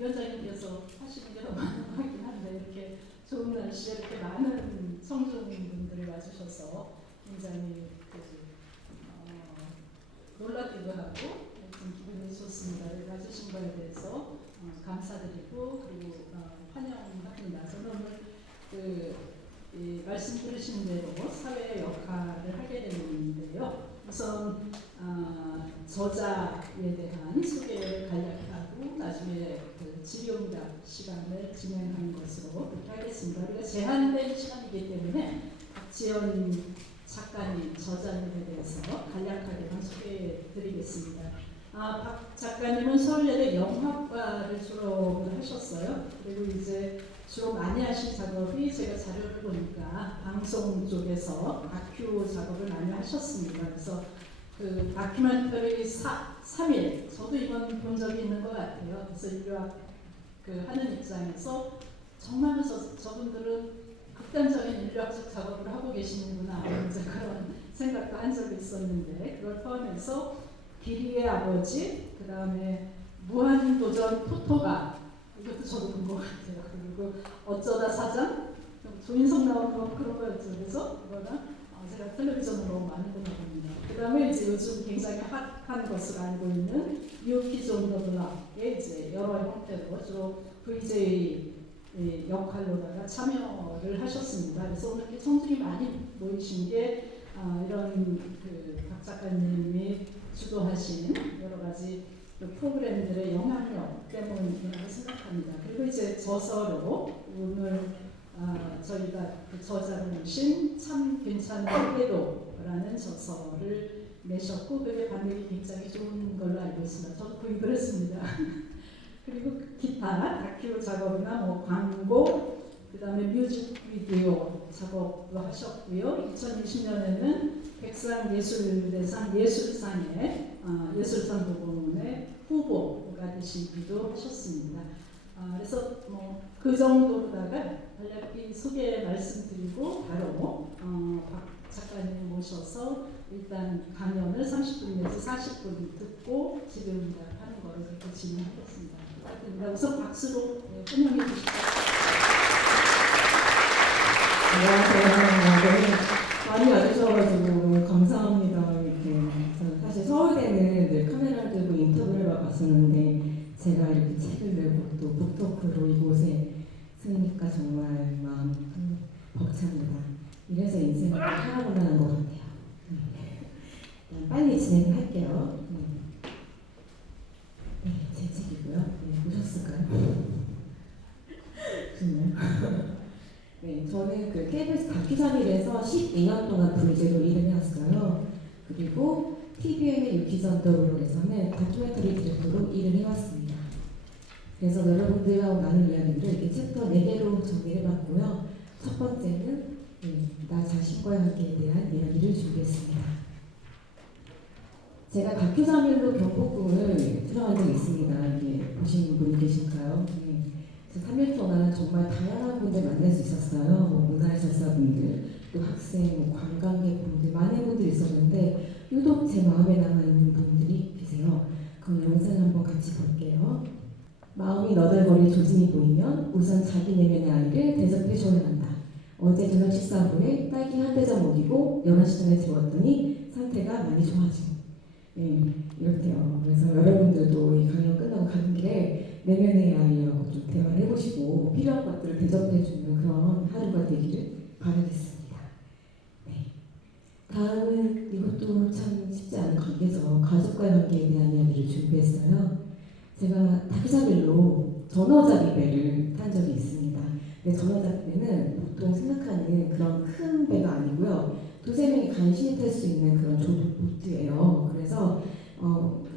위원장님께서 하시는 게 너무 많긴 한데 이렇게 좋은 날씨에 이렇게 많은 성주분들이 와주셔서 굉장히 놀랍기도 하고 좀 기분이 좋습니다. 와주신 거에 대해서 감사드리고 그리고 환영합니다. 저는 오늘 이 말씀 들으신 대로 사회의 역할을 하게 되는데요. 우선 저자에 대한 소개를 간략하고 나중에 질의응답 시간을 진행하는 것으로 그렇게 하겠습니다. 우리가 제한된 시간이기 때문에 박지연 작가님, 저자님에 대해서 간략하게만 소개해드리겠습니다. 박 작가님은 서울예대 영화과를 졸업을 하셨어요. 그리고 이제 주로 많이 하신 작업이 제가 자료를 보니까 방송 쪽에서 다큐 작업을 많이 하셨습니다. 그래서 그 다큐멘터리 3일, 저도 이건 본 적이 있는 것 같아요. 그래서 인류학 하는 입장에서 정말 저분들은 극단적인 인류학적 작업을 하고 계시는구나 이제 그런 생각도 한 적이 있었는데 그걸 포함해서 비리의 아버지, 그 다음에 무한도전 토토가 이것도 저도 본 것 같아요. 그리고 어쩌다 사장, 조인성 나오는 그런 거였죠. 그래서 그거는 제가 텔레비전을 너무 많이 보나 봅니다. 그 다음에 이제 요즘 굉장히 핫한 것으로 알고 있는 뉴키즈 온 더 블락의 이제 여러 형태로 주로 VJ 역할로다가 참여를 하셨습니다. 그래서 오늘 이렇게 성들이 많이 모이신 게 이런 박 작가님이 주도하신 여러 가지 프로그램들의 영향력 때문이라고 생각합니다. 그리고 이제 저서로 오늘 저희가 저자를 모신 참 괜찮은 회로라는 저서를 내셨고 그게 반응이 굉장히 좋은 걸로 알고 있습니다. 저도 구입을 했습니다. 그리고 기타 다큐 작업이나 뭐 광고, 그 다음에 뮤직비디오 작업도 하셨고요. 2020년에는 백상예술대상 예술상의 예술상 부문의 후보가 되시기도 하셨습니다. 그래서 뭐 그 정도로다가 간략히 소개 말씀드리고 바로 박 작가님 모셔서 일단 강연을 30분 내지 40분 듣고 질의응답하는 거를 그렇게 진행하겠습니다. 부탁드립니다. 우선 박수로 환영해 주시죠. 안녕하세요. 많이 와주셔가지고 감사합니다. 이렇게 사실 서울대는 늘 카메라를 들고 인터뷰를 봤었는데 제가 이렇게 책을 내고 또 북토크로 이곳에 쓰니까 정말 마음 벅찹니다. 이래서 인생을 살아본다는 것 같아요. 빨리 진행을 할게요. 네, 제 책이고요. 보셨을까요? 정말. 네, 저는 KBS 다큐3일에서 12년 동안 VJ로 일을 해왔어요. 그리고 TVN의 유키즈 온 더 블락에서는 다큐멘터리 디렉터로 일을 해왔습니다. 그래서 여러분들과 나눌 이야기들을 이 챕터 4개로 정리해봤고요. 첫 번째는 나 자신과의 관계에 대한 이야기를 준비했습니다. 제가 다큐3일로 경복궁을 촬영한 적이 있습니다. 이게 보신 분이 계실까요? 3일 동안 정말 다양한 분들 만날 수 있었어요. 문화예술사분들, 또 학생, 관광객분들, 많은 분들이 있었는데 유독 제 마음에 남아있는 분들이 계세요. 그럼 영상을 한번 같이 볼게요. 마음이 너덜거릴 조짐이 보이면 우선 자기 내면의 아이를 대접해 줘야 한다. 어제 저녁 식사 후에 딸기 한 대접 먹이고 11시전에 재웠더니 상태가 많이 좋아짐. 이렇게요. 그래서 여러분들도 이 강연 끝나고 가는 길에 내면의 아이하고 좀 대화를 해보시고 필요한 것들을 대접해주는 그런 하루가 되기를 바라겠습니다. 다음은 이것도 참 쉽지 않은 관계죠. 가족과의 관계에 대한 이야기를 준비했어요. 제가 다큐자빌로 전어잡이배를 탄 적이 있습니다. 근데 전어잡이배는 보통 생각하는 그런 큰 배가 아니고요. 두세 명이 간신히 탈 수 있는 그런 조도 보트예요. 그래서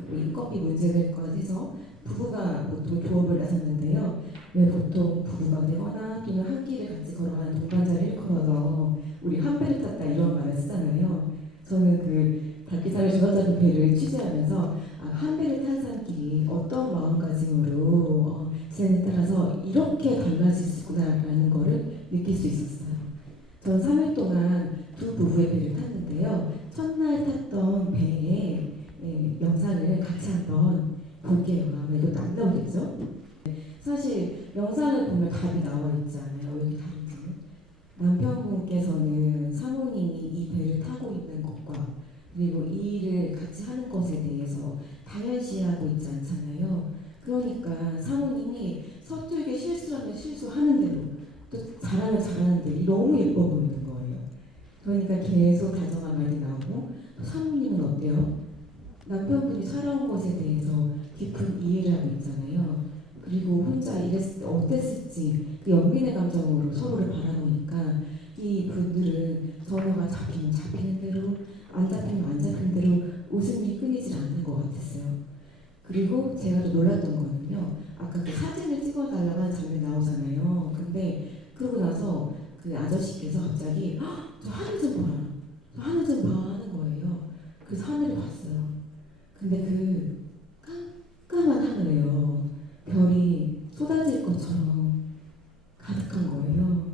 인건비 문제를 해서 부부가 보통 조업을 나섰는데요. 왜 보통 부부가 되거나 또는 한 끼를 같이 걸어가는 동반자를 일컬어서 우리 한 배를 탔다 이런 말을 쓰잖아요. 저는 그 다큐사를 전어잡이 배를 취재하면서 한 배를 탄 사람끼리 어떤 마음가짐으로 지내에 따라서 이렇게 달라질 수 있구나라는 거를 느낄 수 있었어요. 전 3일 동안 두 부부의 배를 탔는데요. 첫날 탔던 배의 영상을 같이 한번 볼게요. 아무래도 안 나오겠죠? 사실 영상을 보면 답이 나와 있지 않아요? 여기 다른지는 남편분께서는 사모님이 이 배를 타고 있는 것과 그리고 이 일을 같이 하는 것에 대해서 당연시하고 있지 않잖아요. 그러니까 사모님이 서툴게 실수하면 실수하는 대로 또 잘하면 잘하는 대로 너무 예뻐 보이는 거예요. 그러니까 계속 다정한 말이 나오고 또 사모님은 어때요? 남편분이 살아온 것에 대해서 깊은 이해를 하고 있잖아요. 그리고 혼자 일했을 때 어땠을지 그 연민의 감정으로 서로를 바라보니까 이 분들은 전화가 잡히면 잡히는 대로 안 잡히면 안 잡히는 대로 웃음이 끊이질 않는 것 같았어요. 그리고 제가 또 놀랐던 거는요. 아까 그 사진을 찍어달라고 하는 장면 나오잖아요. 근데 그러고 나서 그 아저씨께서 갑자기 저 하늘 좀 봐라. 저 하늘 좀 봐 하는 거예요. 그래서 하늘을 봤어요. 근데 그 깜깜한 하늘에요. 별이 쏟아질 것처럼 가득한 거예요.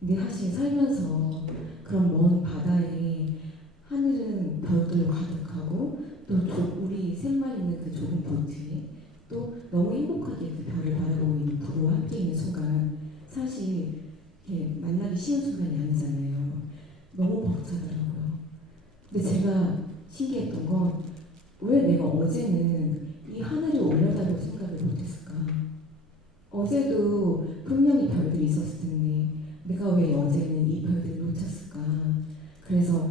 근데 사실 살면서 그런 먼 바다에 하늘은 별들로 가득하고 또 우리 셋만 있는 그 좁은 보트에 또 너무 행복하게 그 별을 바라보고 있는 부부와 함께 있는 순간 사실 만나기 쉬운 순간이 아니잖아요. 너무 벅차더라고요. 근데 제가 신기했던 건 왜 내가 어제는 이 하늘을 올려다볼 생각을 못했을까? 어제도 분명히 별들이 있었을 텐데 내가 왜 어제는 이 별들을 놓쳤을까? 그래서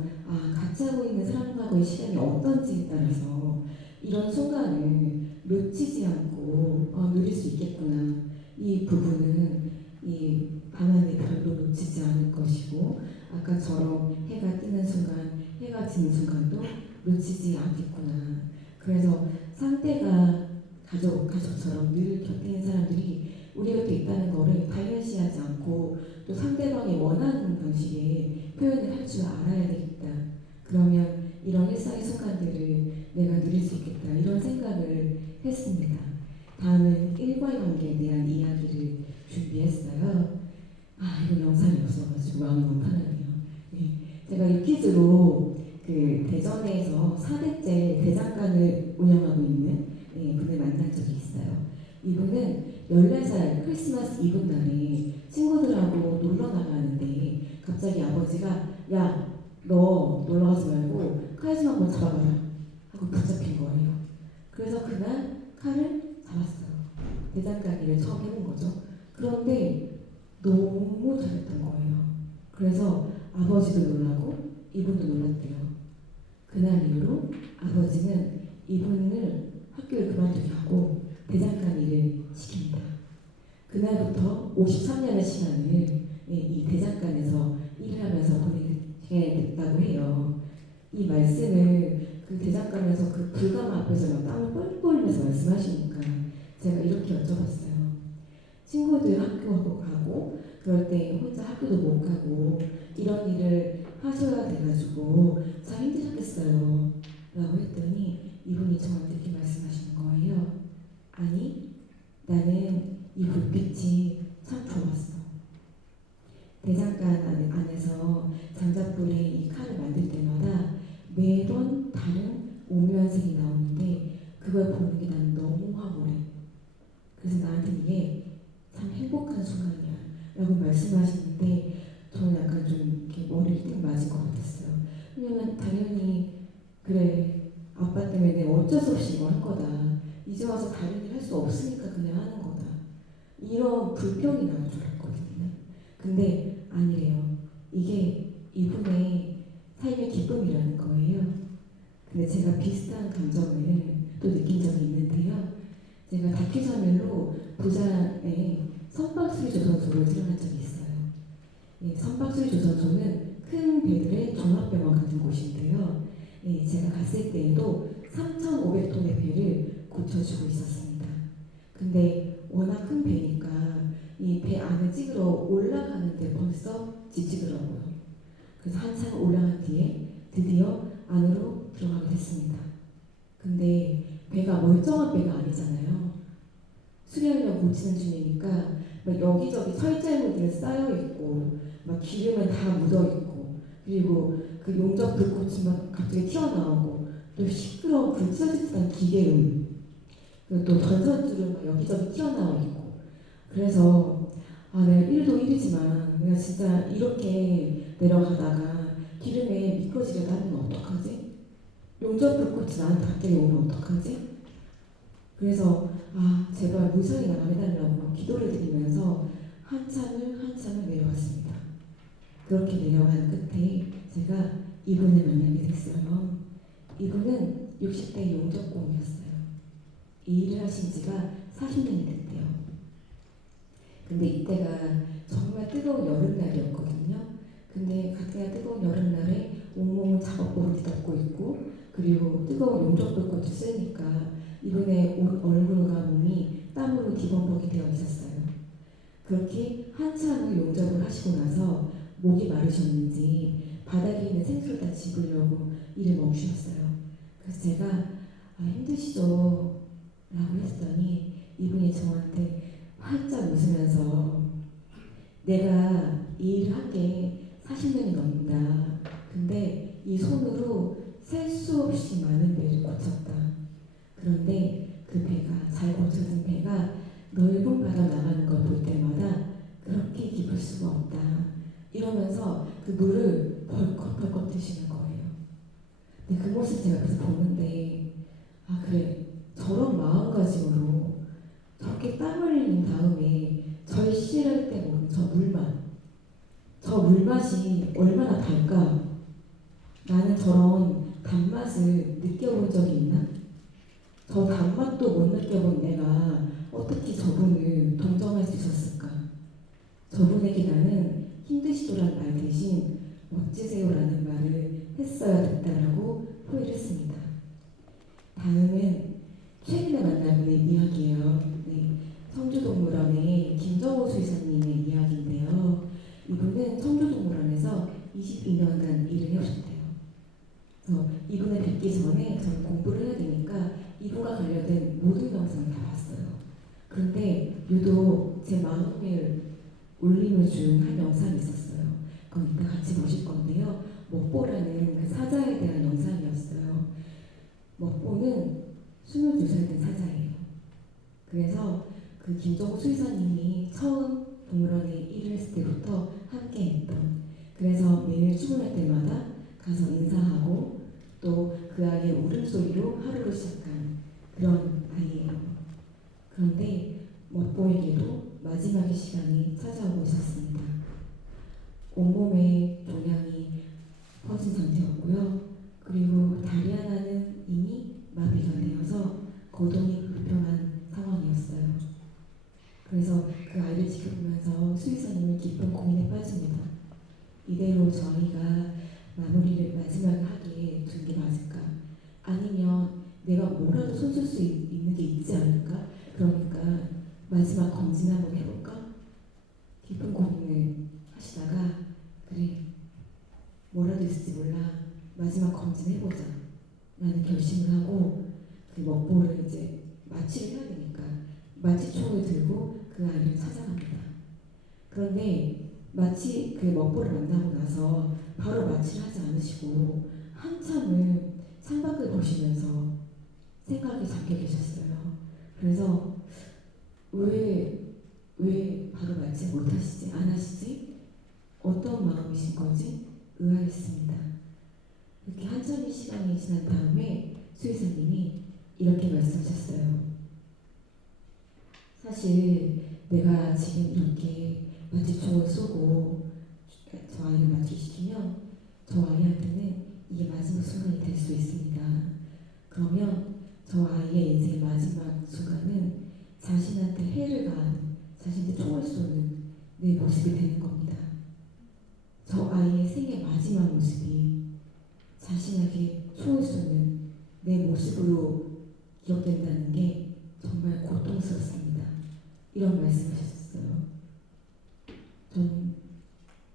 같이 하고 있는 사람과의 시간이 어떤지에 따라서 이런 순간을 놓치지 않고 누릴 수 있겠구나. 이 부부는 이 밤하늘 별도 놓치지 않을 것이고 아까처럼 해가 뜨는 순간, 해가 지는 순간도 놓치지 않겠구나. 그래서 상대가 가족처럼 늘 곁에 있는 사람들이 우리 곁에 있다는 거를 당연시하지 않고 또 상대방이 원하는 방식의 표현을 할 줄 알아야 되겠다. 그러면 이런 일상의 순간들을 내가 누릴 수 있겠다. 이런 생각을 했습니다. 다음은 일과관계에 대한 이야기를 준비했어요. 이거 영상이 없어가지고 마음이 너무 편하네요. 제가 유퀴즈로 그 대전에서 4대째 대장간을 운영하고 있는 분을 만난 적이 있어요. 이분은 14살 크리스마스 이브날에 친구들하고 놀러 나가는데 갑자기 아버지가 야, 너 놀러 가지 말고 칼 좀 한번 잡아봐라 하고 붙잡힌 거예요. 그래서 그날 칼을 잡았어요. 대장간이를 처음 해본 거죠. 그런데 너무 잘했던 거예요. 그래서 아버지도 놀라고 이분도 놀랐대요. 그날 이후로 아버지는 이분을 학교를 그만두게 하고 대장간 일을 시킵니다. 그날부터 53년의 시간을 이 대장간에서 일을 하면서 보내게 됐다고 해요. 이 말씀을 그 대장간에서 그 불감 앞에서 막 땀을 뻘뻘 흘리면서 말씀하시니까 제가 이렇게 여쭤봤어요. 친구들 학교 가고 그럴 때 혼자 학교도 못 가고 이런 일을 하셔야 돼가지고 참 힘드셨겠어요 라고 했더니 이분이 저한테 이렇게 말씀하시는 거예요. 아니, 나는 이 불빛이 참 좋았어. 대장간 안에서 장작불에 이 칼을 만들 때마다 매번 다른 오묘한 색이 나오는데 그걸 보는 게 난 너무 화보래. 그래서 나한테 이게 참 행복한 순간이야 라고 말씀하시는데 저는 약간 좀 이렇게 머리를 띵 맞을 것 같았어요. 왜냐면 당연히 그래 아빠 때문에 내가 어쩔 수 없이 이거 한 거다. 이제 와서 다른 일 할 수 없으니까 그냥 하는 거다. 이런 불평이 나올 줄 알았거든요. 근데 아니래요. 이게 이분의 삶의 기쁨이라는 거예요. 근데 제가 비슷한 감정을 또 느낀 적이 있는데요. 제가 다큐자멜로 부산에 선박수리조선소를 출연한 적이 있어요. 선박수리조선소는 큰 배들의 종합병원 같은 곳인데요. 제가 갔을 때에도 3,500톤의 배를 고쳐주고 있었습니다. 근데 워낙 큰 배니까 이 배 안을 찍으러 올라가는데 벌써 지치더라고요. 그래서 한참 올라간 뒤에 드디어 안으로 들어가게 됐습니다. 근데 배가 멀쩡한 배가 아니잖아요. 수리하려고 고치는 중이니까 막 여기저기 철제물들 쌓여있고 막 기름은 다 묻어있고 그리고 그 용접 불꽃이 막 갑자기 튀어나오고 또 시끄러운 불 쏘듯한 기계음 그리고 또 전선줄은 막 여기저기 튀어나와 있고 그래서 내가 1도 1이지만 내가 진짜 이렇게 내려가다가 기름에 미끄러지려고 하면 어떡하지? 용접불꽃이 나한테 갑자기 오면 어떡하지? 그래서 제발 무사히 나가해달라고 기도를 드리면서 한참을 내려왔습니다. 그렇게 내려간 끝에 제가 이분을 만나게 됐어요. 이분은 60대 용접공이었어요. 이 일을 하신 지가 40년이 됐대요. 근데 이때가 정말 뜨거운 여름날이었거든요. 근데 그때가 뜨거운 여름날에 온몸을 작업복을 뒤덮고 있고 그리고 뜨거운 용접불꽃을 쓰니까 이분의 얼굴과 몸이 땀으로 뒤범벅이 되어 있었어요. 그렇게 한참을 용접을 하시고 나서 목이 마르셨는지 바닥에 있는 생수를 다 집으려고 일을 멈추셨어요. 그래서 제가 힘드시죠? 라고 했더니 이분이 저한테 활짝 웃으면서 내가 이 일을 한 게 40년이 넘는다. 근데 이 손으로 셀 수 없이 많은 배를 고쳤다. 그런데 그 배가 잘 고쳐진 배가 넓은 바다 나가는 걸 볼 때마다 그렇게 기쁠 수가 없다. 이러면서 그 물을 벌컥벌컥 드시는 거예요. 근데 그 모습 제가 그래서 보는데 그래 저런 마음가짐으로 저렇게 땀 흘린 다음에 절실할 때 먹는 저 물맛이 얼마나 달까? 나는 저런 단맛을 느껴본 적이 있나? 저 단맛도 못 느껴본 내가 어떻게 저분을 동정할 수 있었을까? 저분에게 나는 힘드시도란 말 대신 멋지세요라는 말을 했어야 됐다라고 포기했습니다. 다음은 최근에 만난 분의 이야기예요. 네, 청주동물원의 김정호 수의사님의 이야기인데요. 이분은 청주동물원에서 22년간 일을 해오셨대요. 그래서 이분을 뵙기 전에 저는 공부를 해야 되니까 이분과 관련된 모든 영상을 다 봤어요. 그런데 유독 제 마음에 울림을 준 한 영상이 있었어요. 그건 이따 같이 보실 건데요. 먹보라는 그 사자에 대한 영상이었어요. 먹보는 22살 된 사자예요. 그래서 그 김정호 수의사님이 처음 동물원에 일을 했을 때부터 함께 했던, 그래서 매일 출근할 때마다 가서 인사하고 또 그 아이의 울음소리로 하루를 시작한 그런 아이예요. 그런데 먹보에게도 마지막의 시간이 찾아오고 있었습니다. 온몸에 종양이 퍼진 상태였고요. 그리고 다리 하나는 이미 마비가 되어서 거동이 불편한 상황이었어요. 그래서 그 아이를 지켜보면서 수의사님은 깊은 고민에 빠집니다. 이대로 저희가 마무리를 마지막에 하기에 둔 게 맞을까? 아니면 내가 뭐라도 손쓸 수 있는 게 있지 않을까? 그러니까 마지막 검진 한번 해볼까? 깊은 고민을 하시다가 그래 뭐라도 있을지 몰라 마지막 검진 해보자 라는 결심을 하고 그 먹보를 이제 마취를 해야 되니까 마취총을 들고 그 아이를 찾아갑니다. 그런데 마치 그 먹보를 만나고 나서 바로 마취를 하지 않으시고 한참을 창밖을 보시면서 생각에 잠겨 계셨어요. 그래서 왜 바로 마취 못 하시지? 안 하시지? 어떤 마음이신 건지 의아했습니다. 이렇게 한참의 시간이 지난 다음에 수의사님이 이렇게 말씀하셨어요. 사실 내가 지금 이렇게 마취총을 쏘고 저 아이를 마취시키면 저 아이한테는 이게 마지막 순간이 될 수 있습니다. 그러면 저 아이의 인생의 마지막 순간은 자신한테 해를 가하는, 자신한테 총을 쏘는 내 모습이 되는 겁니다. 저 아이의 생애 마지막 모습이 자신에게 총을 쏘는 내 모습으로 기억된다는 게 정말 고통스럽습니다. 이런 말씀하셨어요. 전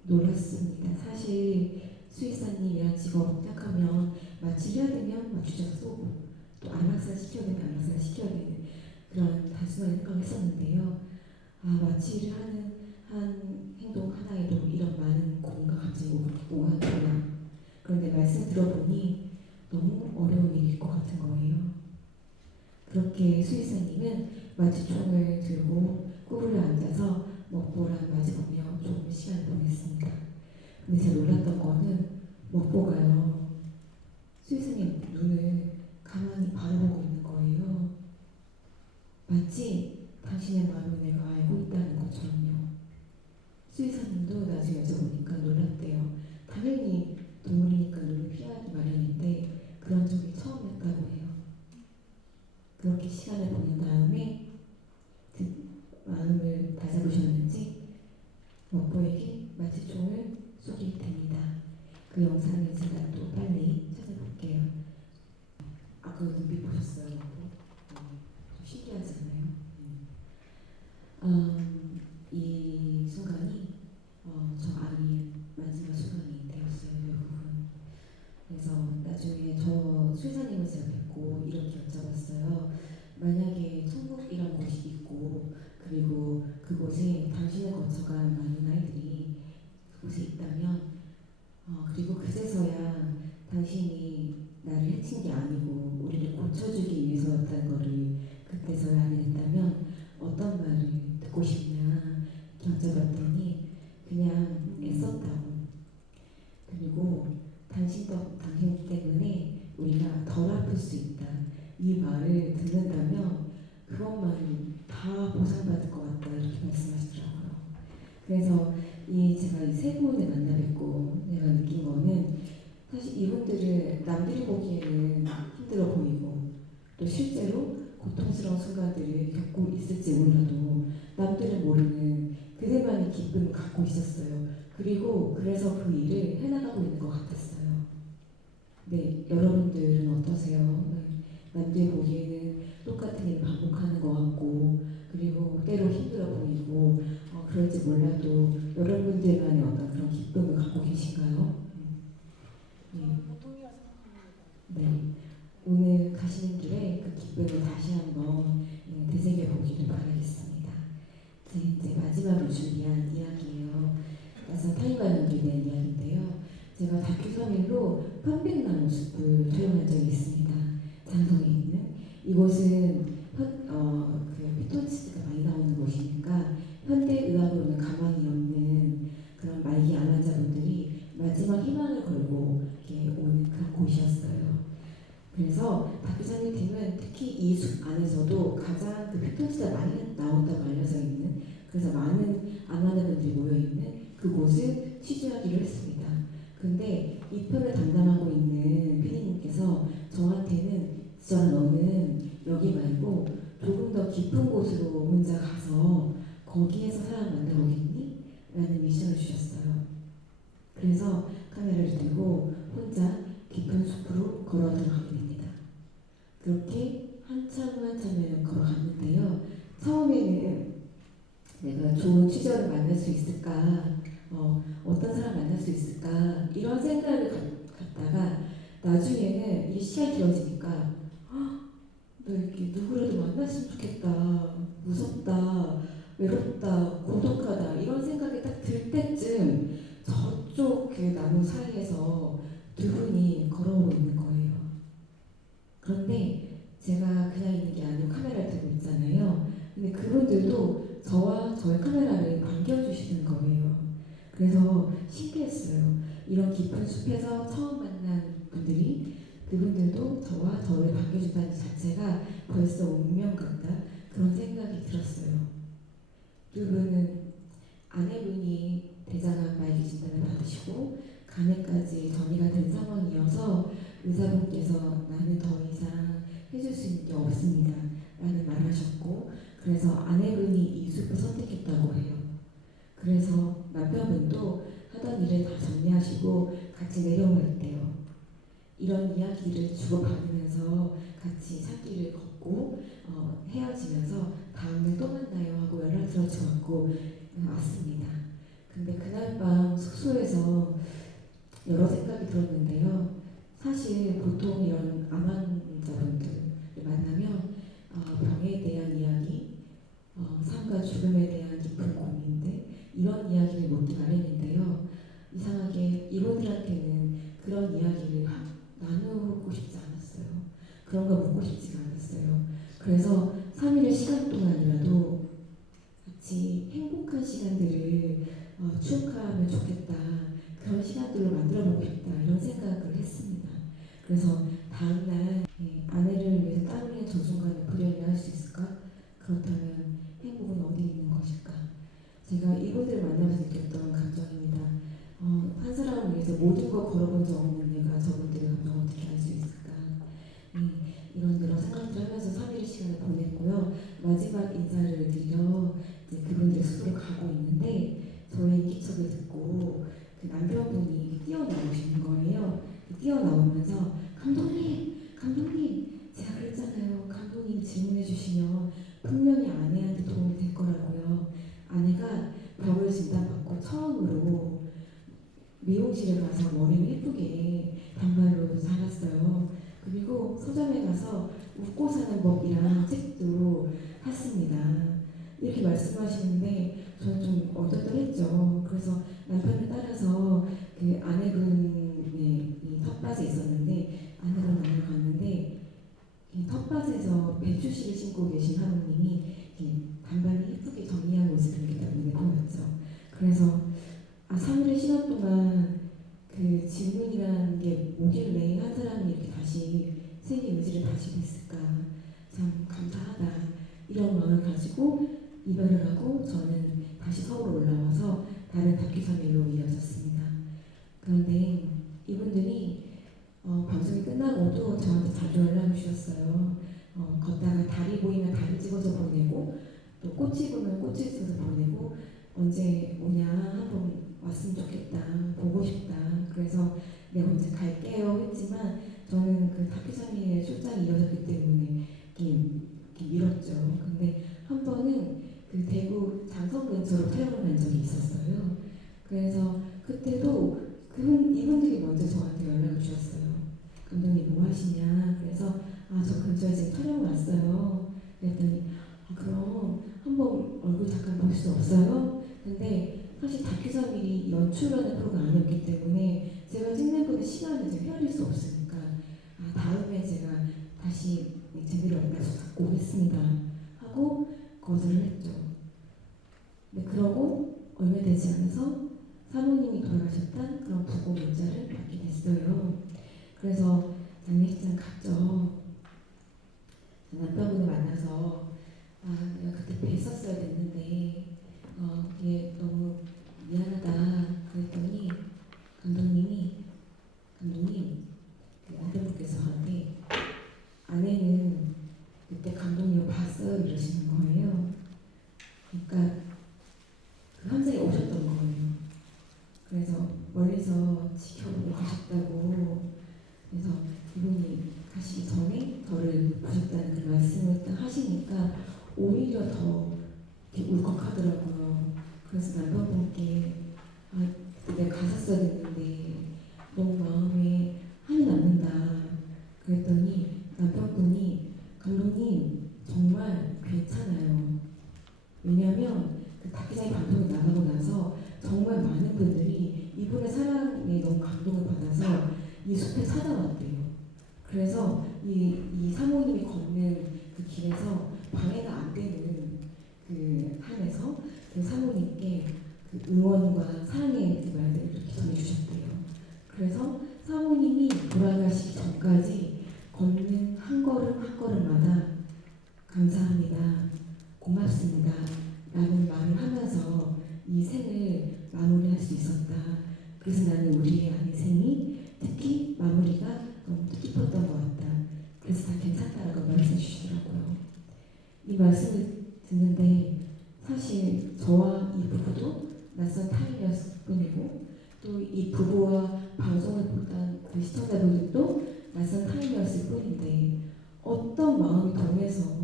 놀랐습니다. 사실 수의사님이란 직업 시작하면 마취를 해야 되면 마취제를 쏘고 또 안락사 시켜야 되면 안락사 시켜야 되는 그런 단순한 생각을 했었는데요. 마취를 하는 한 행동 하나에도 이런 많은 고민과 감정이 오가는구나. 그런데 말씀 들어보니 너무 어려운 일일 것 같은 거예요. 그렇게 수의사님은 마취총을 들고 꾸부려 앉아서 먹보랑 마주보며 좋은 시간을 보냈습니다. 근데 제가 놀랐던 거는 먹보가요, 수의사님 눈을 가만히 바라보고 있는 거예요. 마치 당신의 마음을 내가 알고 있다는 것처럼요. 수의사님도 나중에 여쭤보니까 놀랐대요. 당연히 동물이니까 눈을 피하기 마련인데 그런 적이 처음이었다고 해요. 그렇게 시간을 보낸 다음에 마음을 다잡으셨는지 먹보에게 마취총을 쏘게 됩니다. 그 영상을 제가 또 빨리 찾아볼게요. 아까 눈빛 보셨어요? 좀 신기하잖아요. 이 순간이 저 아이의 마지막 순간이 되었어요. 이 부분. 그래서 나중에 저 수의사님을 제가 뵙고 이렇게 여쭤봤어요. 만약에 천국이란 곳이 있고 그리고 그곳에 당신을 거쳐간 많은 아이들이 그곳에 있다면 그리고 그제서야 당신이 나를 해친 게 아니고 우리를 고쳐주기 위해서였다는 거를 그때서야 알게 됐다면 어떤 말을 듣고 싶냐 여쭤봤더니 그냥 애썼다고, 그리고 당신 때문에 우리가 덜 아플 수 있다, 이 말을 듣는다면 그것만은 다 보상받을 것 같다 이렇게 말씀하시더라고요. 그래서 제가 이 세 분을 만나 뵙고 내가 느낀 거는 사실 이분들을 남들이 보기에는 힘들어 보이고 또 실제로 고통스러운 순간들을 겪고 있을지 몰라도 남들은 모르는 그들만의 기쁨을 갖고 있었어요. 그리고 그래서 그 일을 해나가고 있는 것 같았어요. 네, 여러분들은 어떠세요? 남들 보기에는 똑같은 일을 반복하는 것 같고 그리고 때로 힘들어 보이고 그럴지 몰라도 여러분들만의 어떤 그런 기쁨을 갖고 계신가요? 네, 오늘 가시는 길에 그 기쁨을 다시 한번 되새겨 보기를 바라겠습니다. 이제 마지막으로 준비한 이야기예요. 그래서 타인과 연결된 이야기인데요. 제가 다큐 3일로 편백나무 숲을 촬영한 적이 있습니다. 장성에 있는 이곳은 그 피톤치드가 많이 나오는 곳이니까 현대의학으로는 가망이 없는 그런 말기 암환자분들이 마지막 희망을 걸고 이렇게 오는 그런 곳이었어요. 그래서 박기자님 팀은 특히 이 숲 안에서도 가장 그 피톤치드가 많이 나온다고 알려져 있는, 그래서 많은 암환자분들이 모여있는 그곳을 취재하기로 했습니다. 근데 이 편을 담당하고 있는 PD님께서 저한테는 진짜 너는 여기 말고 조금 더 깊은 곳으로 혼자 가서 거기에서 사람 만나보겠니? 라는 미션을 주셨어요. 그래서 카메라를 들고 혼자 깊은 숲으로 걸어 들어가게 됩니다. 그렇게 한참을 걸어갔는데요. 처음에는 내가 좋은 취재를 만날 수 있을까, 어떤 사람 만날 수 있을까 이런 생각을 갖다가 나중에는 이 시간이 길어지니까 너 이렇게 누구라도 만났으면 좋겠다, 무섭다, 외롭다, 고독하다 이런 생각이 딱 들 때쯤 저쪽 그 나무 사이에서 두 분이 걸어오고 있는 거예요. 그런데 제가 그냥 있는 게 아니고 카메라를 들고 있잖아요. 근데 그분들도 저와 저의 카메라를 반겨주시는 거예요. 그래서 신기했어요. 이런 깊은 숲에서 처음 만난 분들이 그분들도 저와 저를 반겨준다는 자체가 벌써 운명 같다 그런 생각이 들었어요. 두 분은 아내분이 대장암 말기 진단을 받으시고 간에까지 전이가 된 상황이어서 의사분께서 나는 더 이상 해줄 수 있는 게 없습니다 라는 말을 하셨고, 그래서 아내분이 이 숲을 선택했다고 해요. 그래서 남편분도 하던 일을 다 정리하시고 같이 내려오랬대요. 이런 이야기를 주고받으면서 같이 산길을 걷고 헤어지면서 다음날 또 만나요 하고 연락처를 주었고 왔습니다. 근데 그날 밤 숙소에서 여러 생각이 들었는데요. 사실 보통 이런 암 환자분들을 만나면 병에 대한 이야기, 삶과 죽음에 대한 깊은 고민들 이런 이야기를 묻기 마련인데요. 이상하게 이분들한테는 그런 이야기를 나누고 싶지 않았어요. 그런 거 묻고 싶지가 않았어요. 그래서 3일을 시간 시간 동안이라도 같이 행복한 시간들을 추억하면 좋겠다. 그런 시간들로 만들어보고 싶다. 이런 생각을 했습니다. 그래서 다음날 아내를 위해서 땀 흘린 저 순간을 불현히 할 수 있을까? 그렇다면 행복은 어디 있는 것일까? 제가 이분들을 만나면서 느꼈던 감정입니다. 한 사람을 위해서 모든 걸 걸어본 적 없는 내가 저분들의 감정을 어떻게 알 수 있을까? 이런저런 생각들 하면서 3일 시간을 보냈고요. 마지막 인사를 드려 이제 그분들 숙소로 가고 있는데 저의 기척을 듣고 그 남편분이 뛰어나오시는 거예요. 뛰어나오면서 감독님 제가 그랬잖아요. 감독님 질문해 주시면 분명히 아내한테 도움이 될 거라고요. 아내가 벽을 진단받고 처음으로 미용실에 가서 머리를 예쁘게 단발로 잘랐어요. 그리고 서점에 가서 웃고 사는 법이라는 책도 샀습니다. 이렇게 말씀하시는데 저는 좀 얼떨떨했죠. 그래서 남편을 따라서 그 아내분의 이 텃밭에 있었는데 아내를 만나러 갔는데 이 텃밭에서 배추씨를 신고 계신 하모님이 단발을 예쁘게 정리한 모습을 이렇게 눈에 보였죠. 그래서 3일의 시간 동안 그 질문이라는 게 뭐길래 한 사람이 이렇게 다시 세계 의지를 다시 했을까 참 감사하다 이런 마음을 가지고 이별을 하고 저는 다시 서울로 올라와서 다른 다큐사밀로 이어졌습니다. 그런데 이분들이 방송이 끝나고도 저한테 자주 연락을 주셨어요. 걷다가 다리 보이면 다리 찍어서 보내고 또 꽃이 보면 꽃을 찍어서 보내고 언제 오냐 한번 왔으면 좋겠다 보고 싶다 그래서 네 언제 갈게요 했지만 저는 그 다큐사미의 출장이 이어졌기 때문에 이렇게 미뤘죠. 근데 한 번은 그 대구 장성 근처로 촬영을 간 적이 있었어요. 그래서 그때도 이분들이 먼저 저한테 연락을 주셨어요. 감독님 뭐 하시냐 그래서 저 근처에 지금 촬영 왔어요. 그랬더니 그럼 한번 얼굴 잠깐 볼 수 없어요? 근데 사실 다큐사밀이 연출하는 프로가 아니었기 때문에 제가 찍는 분의 시간을 이제 헤아릴 수 없으니까 다음에 제가 다시 제대로 연락을 갖고 오겠습니다 하고 거절을 했죠. 근데 그러고 얼마 되지 않아서 사모님이 돌아가셨던 그런 부고 문자를 받게 됐어요. 그래서 장례식장 갔죠. 남편분을 만나서 내가 그때 뵀었어야 됐는데 얘 너무 미안하다 그랬더니 감독님 그 아들분께서 저한테 아내는 그때 감독님을 봤어요 이러시는 거예요. 그러니까 그 현장에 오셨던 거예요. 그래서 멀리서 지켜보고 가셨다고 그래서 이분이 가시기 전에 저를 보셨다는 그 말씀을 딱 하시니까 오히려 더 이렇게 울컥하더라고요. 그래서 남편분께 그때 내가 갔었어야 됐는데 너무 마음에 한이 남는다 그랬더니 남편분이 감독님 정말 괜찮아요. 왜냐하면 그 다큐사이 방송이 나가고 나서 정말 많은 분들이 이분의 사랑에 너무 감동을 받아서 이 숲에 찾아왔대요. 그래서 이 사모님이 걷는 그 길에서 방해가 안 되는 그 한에서 그 사모님께 그 응원과 사랑의 그 말들을 이렇게 전해주셨대요. 그래서 사모님이 돌아가시기 전까지 걷는 한 걸음 한 걸음마다 감사합니다, 고맙습니다 라는 말을 하면서 이 생을 마무리할 수 있었다. 그래서 나는 우리의 아내 생이 특히 마무리가 너무 뜻깊었던 것 같다. 그래서 다 괜찮다라고 말씀해 주시더라고요. 이 말씀을 듣는데 사실 저와 이 부부도 낯선 타인이었을 뿐이고 또 이 부부와 방송을 보던 그 시청자분들도 낯선 타인이었을 뿐인데 어떤 마음이 동해서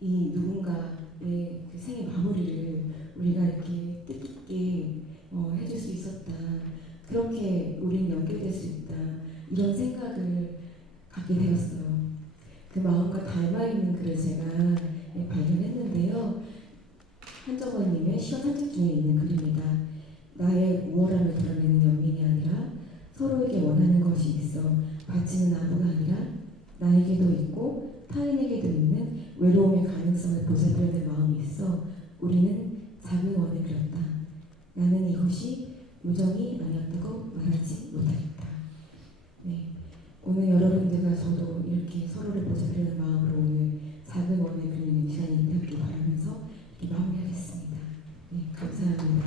이 누군가의 그 생의 마무리를 우리가 이렇게 뜻깊게 해줄 수 있었다. 그렇게 우리는 연결될 수 있다. 이런 생각을 갖게 되었어요. 그 마음과 닮아있는 글을 제가 발견했는데요. 한정원님의 시간 산책 중에 있는 글입니다. 나의 우월함을 드러내는 연민이 아니라 서로에게 원하는 것이 있어 바치는 나무가 아니라 나에게도 있고 타인에게도 있는 외로움의 가능성을 보살펴는 마음이 있어 우리는 작은 원을 그렸다. 나는 이것이 요정이 아니었다고 말하지 못하겠다. 네, 오늘 여러분들과 저도 이렇게 서로를 보살펴는 마음으로 오늘 작은 원을 그리는 시간이 되기를 바라면서 이렇게 마무리하겠습니다. 네, 감사합니다.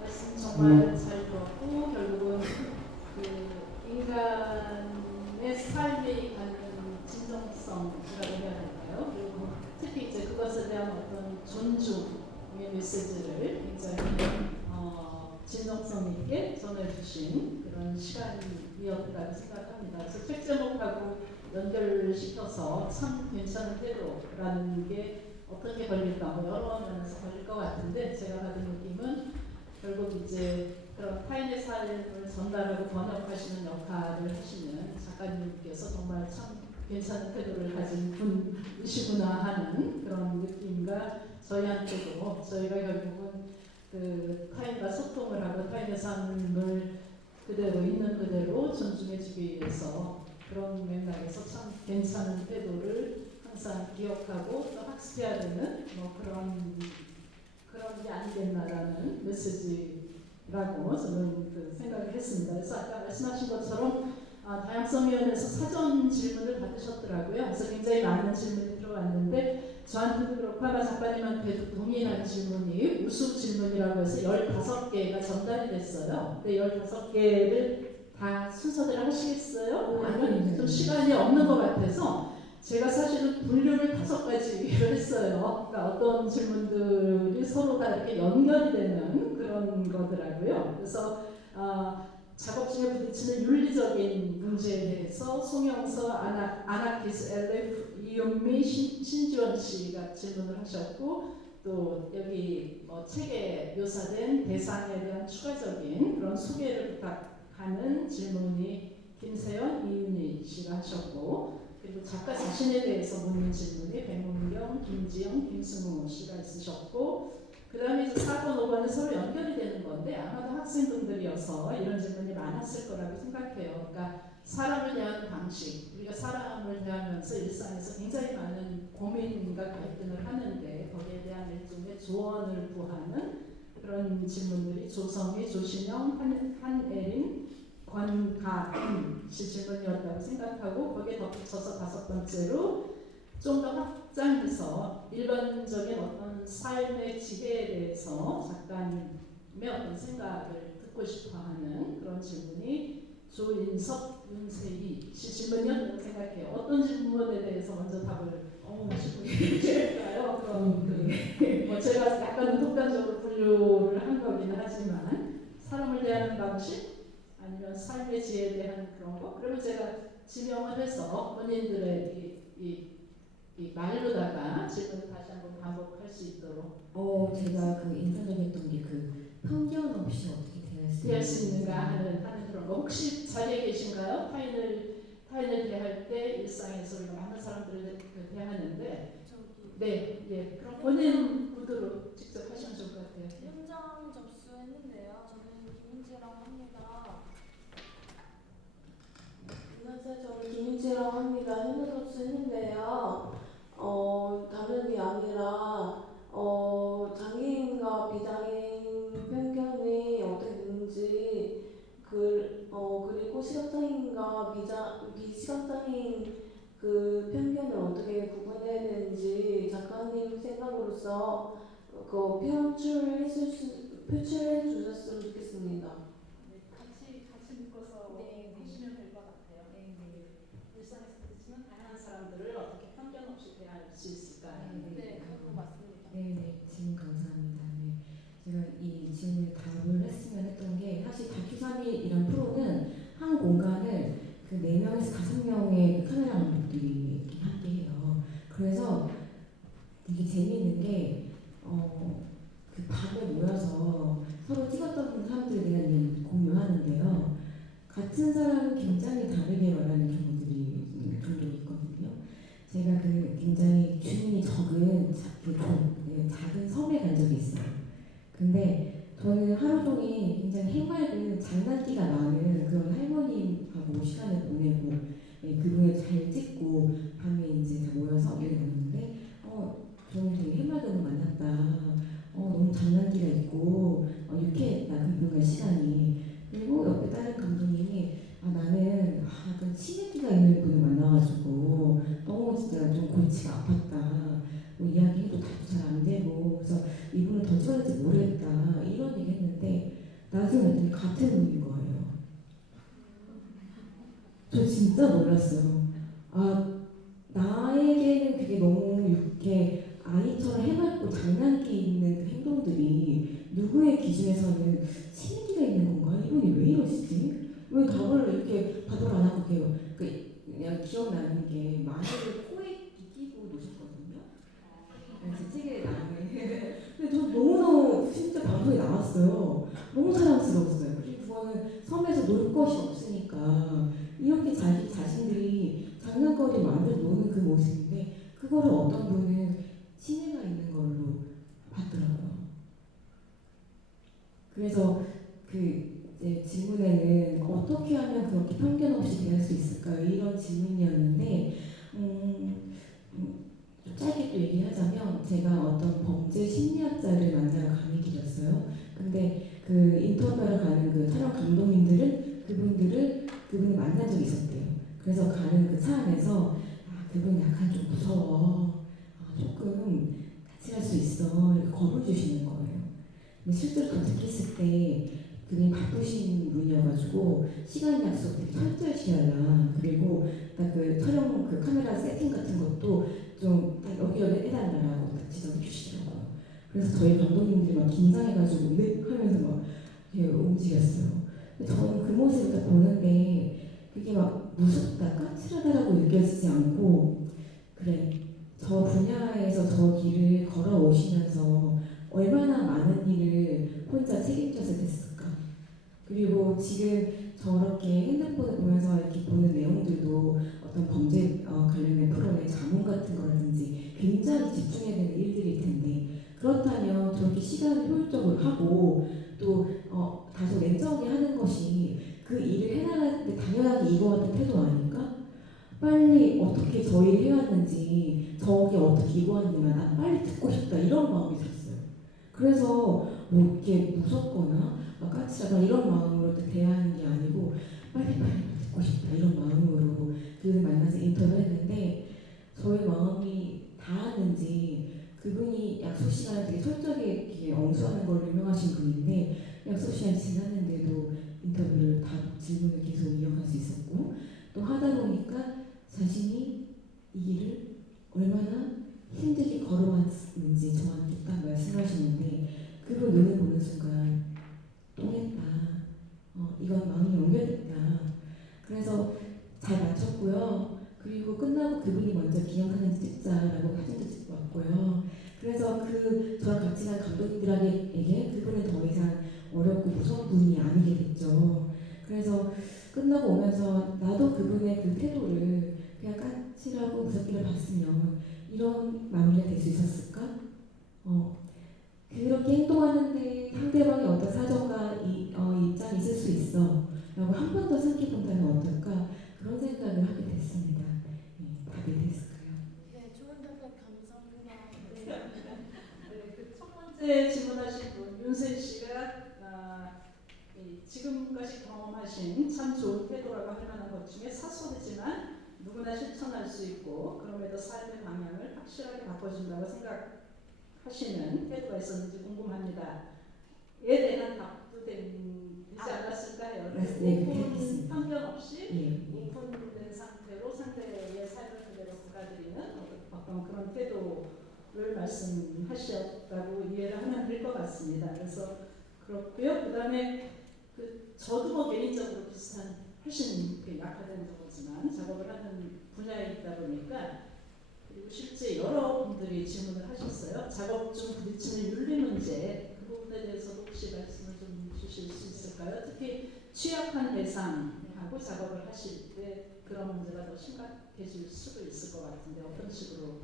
말씀 정말 잘 들었고 결국은 그 인간의 삶이 갖는 진정성이라고 해야 할까요? 그리고 특히 이제 그것에 대한 어떤 존중의 메시지를 굉장히 진정성 있게 전해주신 그런 시간이었다고 생각합니다. 그래서 책 제목하고 연결시켜서 참 괜찮은 태도라는 게 어떻게 걸릴까, 뭐 여러 면에서 걸릴 것 같은데 제가 받은 느낌은 결국 이제 그런 타인의 삶을 전달하고 번역하시는 역할을 하시는 작가님께서 정말 참 괜찮은 태도를 가진 분이시구나 하는 그런 느낌과 저희한테도 저희가 결국은 그 타인과 소통을 하고 타인의 삶을 그대로 있는 그대로 존중해주기 위해서 그런 맥락에서 참 괜찮은 태도를 항상 기억하고 또 학습해야 되는 뭐 그런 게 아니겠나라는 메시지라고 저는 그 생각을 했습니다. 그래서 아까 말씀하신 것처럼 다양성위원회에서 사전 질문을 받으셨더라고요. 그래서 굉장히 많은 질문이 들어왔는데 저한테도 그렇고 아마 작가님한테도 동일한 질문이 우수 질문이라고 해서 15개가 전달이 됐어요. 근데 15개를 다 순서대로 하시겠어요? 아니면 좀 시간이 없는 것 같아서 제가 사실은 분류를 5가지로 했어요. 그러니까 어떤 질문들이 서로 다 이렇게 연결이 되는 그런 거더라고요. 그래서 작업 중에 부딪히는 윤리적인 문제에 대해서 송영서, 아나키스, LF, 이용미, 신지원 씨가 질문을 하셨고 또 여기 책에 묘사된 대상에 대한 추가적인 그런 소개를 부탁하는 질문이 김세연, 이윤희 씨가 하셨고 그리고 작가 자신에 대해서 묻는 질문이 백문경, 김지영, 김승우 씨가 있으셨고 그 다음에 이제 4번, 5번이 서로 연결이 되는 건데 아마도 학생분들이어서 이런 질문이 많았을 거라고 생각해요. 그러니까 사람을 대하는 방식, 우리가 사람을 대하면서 일상에서 굉장히 많은 고민과 갈등을 하는데 거기에 대한 일종의 조언을 구하는 그런 질문들이 조성희, 조신영, 한예린, 권가은 씨 질문이었다고 생각하고 거기에 덧붙여서 5번째로 좀 더 확장해서 일반적인 어떤 삶의 지혜에 대해서 작가님의 어떤 생각을 듣고 싶어하는 그런 질문이 조인석, 윤세희 씨 질문이었다고 생각해요. 어떤 질문에 대해서 먼저 답을 하시고 계실까요? 그럼 제가 약간 독단적으로 분류를 한 거기는 하지만 사람을 대하는 방식 아니면 삶의 지혜에 대한 그런 거 그러면 제가 지명을 해서 본인들의 이 말로다가 질문을 다시 한번 반복할 수 있도록 제가 그 인상적이었던 게 그 편견 없이 어떻게 대할 수 있는가 하는 그런 거 혹시 자리에 계신가요? 타인을 대할 때 일상에서 우리가 많은 사람들을 대하는데 네, 예. 그럼 본인 구두로 직접 하시면 좋을 것 같아요. 현장 접수했는데요. 저는 김민지라고 합니다. 안녕하세요. 저는 김민지라고 합니다. 현장 접수했는데요. 다름이 아니라 장애인과 비장애인 편견이 어떻게 있는지 그리고 시각장애인과 비시각장애인 그 편견을 어떻게 구분해야 되는지 작가님 생각으로서 표출해 주셨으면 좋겠습니다. 네, 같이 묶어서 하시면 될 것 같아요. 일상에서 부딪히는 다양한 사람들을 어떻게 편견 없이 대할 수 있을까? 네, 그거 맞습니다. 네, 질문 감사합니다. 네, 제가 이 질문에 답을 했으면 했던 게 사실 다큐사미이란 프로는 한 공간을 그 4명에서 5명의 카메라 감독들이 함께 해요. 그래서 되게 재미있는 게 그 밤에 모여서 서로 찍었던 사람들에 대한 얘기를 공유하는데요. 같은 사람은 굉장히 다르게 말하는 경우들이 종종 있거든요. 제가 그 굉장히 주민이 적은 작은 섬에 간 적이 있어요. 근데 저는 하루 종일 굉장히 해맑은 장난기가 많은 그런 할머님하고 시간을 보내고 예, 그분을 잘 찍고 밤에 이제 다 모여서 일을 나눴는데 저는 되게 해맑은 만났다. 너무 장난기가 있고 유쾌했다 그분과의 시간이. 그리고 옆에 다른 감독님이 나는 약간 치매기가 있는 분을 만나가지고 너무 진짜 좀 골치가 아팠다. 뭐 이야기해도 답도 잘 안 되고 그래서 이분은 더 찍어야 될지 모르겠다 이런 얘기 했는데 나중에 봤더니 같은 분인 거예요. 저 진짜 놀랐어요. 나에게는 그게 너무 이렇게 아이처럼 해맑고 장난기 있는 그 행동들이 누구의 기준에서는 치매기가 있는 건가? 이분이 왜 이러시지? 왜 답을 이렇게 답을 안 하고 그냥 기억나는 게 마늘을 코에 끼고 노셨거든요. 제 책에 나오는. 근데 저 너무너무 진짜 방송에 나왔어요. 너무 사랑스러웠어요. 그리고 그거는 섬에서 놀 것이 없으니까 이렇게 자기 자신들이 장난거리 만들어 노는 그 모습인데 그거를 어떤 분은 치매가 있는 걸로 봤더라고요. 그래서 그 이제 질문에는 어떻게 하면 그렇게 편견 없이 대할 수 있을까요? 이런 질문이었는데 좀 짧게 또 얘기하자면 제가 어떤 범죄 심리학자를 만나러 가는 길이었어요. 근데 그 인터뷰하러 가는 그 촬영 감독님들은 그분을 만난 적이 있었대요. 그래서 가는 그 차 안에서 그분 약간 좀 무서워. 조금 같이 갈 수 있어. 이렇게 겁을 주시는 거예요. 근데 실제로 도착했을 때 그분이 바쁘신 분이어가지고 시간 약속 되게 철저히 해달라. 그리고 딱 그 촬영 그 카메라 세팅 같은 것도 좀 딱 여기 해달라고 딱 지적해 주시더라고요. 그래서 저희 감독님들이 막 긴장해가지고 네 하면서 막 이렇게 움직였어요. 근데 저는 그 모습을 딱 보는데 그게 막 무섭다, 까칠하다라고 느껴지지 않고 그래 저 분야에서 저 길을 걸어오시면서 얼마나 많은 일을 혼자 책임져서 됐을까. 그리고 지금 저렇게 핸드폰을 보면서 이렇게 보는 내용들도 어떤 범죄 관련된 프로의 자문 같은 거라든지 굉장히 집중해야 되는 일들일 텐데 그렇다면 저렇게 시간을 효율적으로 하고 또 다소 냉정하게 하는 것이 그 일을 해나가는데 당연하게 이거 같은 태도 아닐까? 빨리 어떻게 저 일을 해왔는지 저게 어떻게 이거 왔는지만 난 빨리 듣고 싶다 이런 마음이 들었어요. 그래서 뭐 이렇게 무섭거나 까칠하다 이런 마음으로 대하는 게 아니고 빨리빨리 듣고 싶다 이런 마음으로 그를 만나서 인터뷰했는데 저의 마음이 닿았는지 그분이 약속 시간을 되게 철저하게 이렇게 엄수하는 걸 유명하신 분인데 약속 시간이 지났는데도 인터뷰를 다 질문을 계속 이어갈 수 있었고 또 하다 보니까 자신이 이 길을 얼마나 힘들게 걸어왔는지 저한테 딱 말씀하시는데 그걸 눈을 보는 순간 통했다. 이건 마음이 연결됐다. 그래서 잘 맞췄고요. 그리고 끝나고 그분이 먼저 기념사진 찍자라고 사진도 찍고 왔고요. 그래서 저랑 같이 간 감독님들에게 그분은 더 이상 어렵고 무서운 분이 아니게 됐죠. 그래서 끝나고 오면서 나도 그분의 그 태도를 그냥 까칠하고 무섭기를 봤으면 이런 마무리가 될 수 있었을까? 그렇게 행동하는데 상대방의 어떤 사정과 입장이 있을 수 있어 라고 한 번 더 생각해본다면 어떨까 그런 생각을 하게 됐습니다. 답이 됐을까요? 네, 좋은 답변 감사합니다. 네, 그첫 번째 질문하신 분 윤세 씨가 지금까지 경험하신 참 좋은 태도라고 할 만한 것 중에 사소하지만 누구나 실천할 수 있고 그럼에도 삶의 방향을 확실하게 바꿔준다고 생각하시는 태도가 있었는지 궁금합니다. 에 대한 답도 되지 않았을까요? 오픈 편견 없이 오픈된 상태로 상대의 삶을 그대로 받아들이는 어떤 그런 태도를 말씀하셨다고 이해를 하면 될 것 같습니다. 그래서 그렇고요. 그다음에 저도 뭐 개인적으로 비슷한 훨씬 약화된 거지만 작업을 하는 분야에 있다 보니까 그리고 실제 여러 분들이 질문을 하셨어요. 작업 중 부딪히는 윤리 문제 그 부분에 대해서도 혹시 말씀을 좀 주실 수 있을까요? 특히 취약한 대상하고 작업을 하실 때 그런 문제가 더 심각해질 수도 있을 것 같은데 어떤 식으로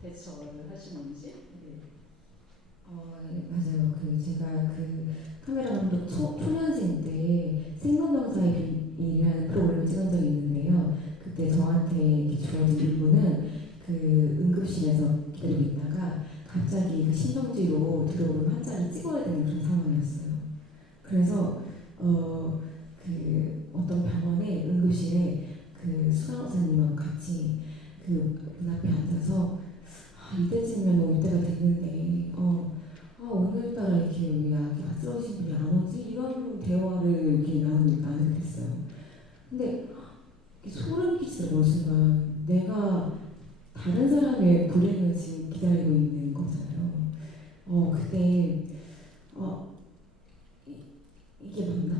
대처를 하시는지. 네. 맞아요. 제가 카메라 감독 초년생 때 생로병사의 연인이라는 프로그램을 찍은 적이 있는데요. 그때 저한테 이렇게 주어진 일부는 그 응급실에서 기다리고 있다가 갑자기 그 심정지로 들어오는 환자를 찍어야 되는 그런 상황이었어요. 그래서 그 어떤 병원의 응급실에 그 수간호사님하고 같이 그 문 앞에 앉아서 이때쯤이면 올 때가 됐는데 오늘따라 이렇게 우리가 쓰러진 분이 안 오지? 이런 대화를 이렇게 나누게 됐어요. 근데 소름 끼치는 순간 내가 다른 사람의 불행을 지금 기다리고 있는 거잖아요. 그때 이게 맞나?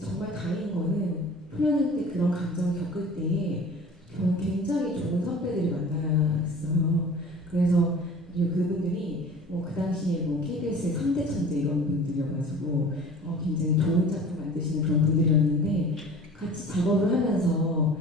정말 다행인 거는 훈련할 때 그런 감정을 겪을 때에 저는 굉장히 좋은 선배들이 만났어요. 그래서 그분들이 그 당시에 KBS의 3대 천재 이런 분들이어가지고 굉장히 좋은 작품 만드시는 그런 분들이었는데 같이 작업을 하면서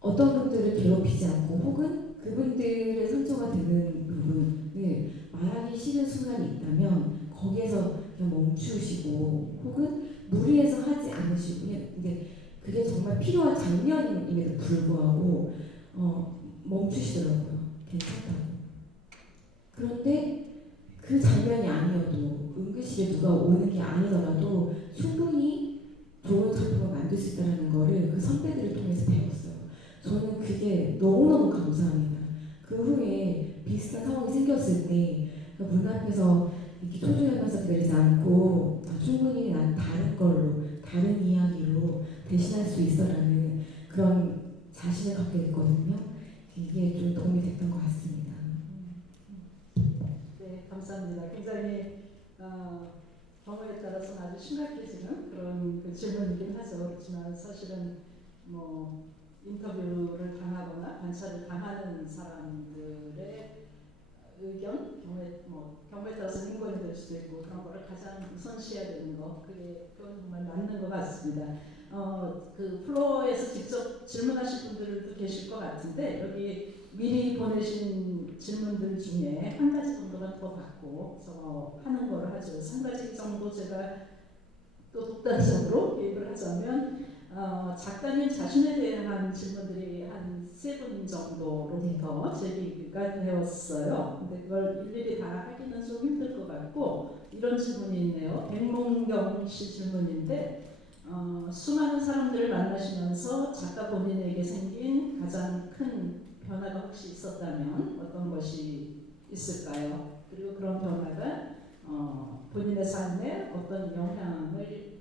어떤 분들을 괴롭히지 않고 혹은 그분들의 상처가 되는 부분을 말하기 싫은 순간이 있다면 거기에서 그냥 멈추시고 혹은 무리해서 하지 않으시고 근데 그게 정말 필요한 장면임에도 불구하고 멈추시더라고요. 괜찮다고. 그런데 그 장면이 아니어도 응급실에 누가 오는 게 아니더라도 충분히 좋은 작품을 만들 수 있다는 거를 그 선배들을 통해서 배웠어요. 저는 그게 너무너무 감사합니다. 그 후에 비슷한 상황이 생겼을 때 문 앞에서 이렇게 초조해하면서 기다리지 않고 충분히 난 다른 걸로 다른 이야기로 대신할 수 있어라는 그런 자신을 갖게 됐거든요. 이게 좀 도움이 됐던 것 같습니다. 네, 감사합니다. 굉장히 경우에 따라서는 아주 심각해지는 그런 질문이긴 하죠. 그렇지만 사실은 인터뷰를 당하거나 관찰을 당하는 사람들의 의견, 경우에 따라서 인권이 될 수도 있고 그런 거를 가장 우선시해야 되는 거, 그건 정말 맞는 것 같습니다. 그 플로어에서 직접 질문하실 분들도 계실 것 같은데 여기 미리 보내신 질문들 중에 한 가지 정도만 더 받고 하는 거를 하죠. 한 가지 정도 제가 또 독단적으로 개입을 하자면 작가님 자신에 대한 질문들이 한 3분 정도로부터 제기가 되었어요. 근데 그걸 일일이 다 하기는 좀 힘들 것 같고 이런 질문이 있네요. 백몽경 씨 질문인데 수많은 사람들을 만나시면서 작가 본인에게 생긴 가장 큰 변화가 혹시 있었다면 어떤 것이 있을까요? 그리고 그런 변화가 본인의 삶에 어떤 영향을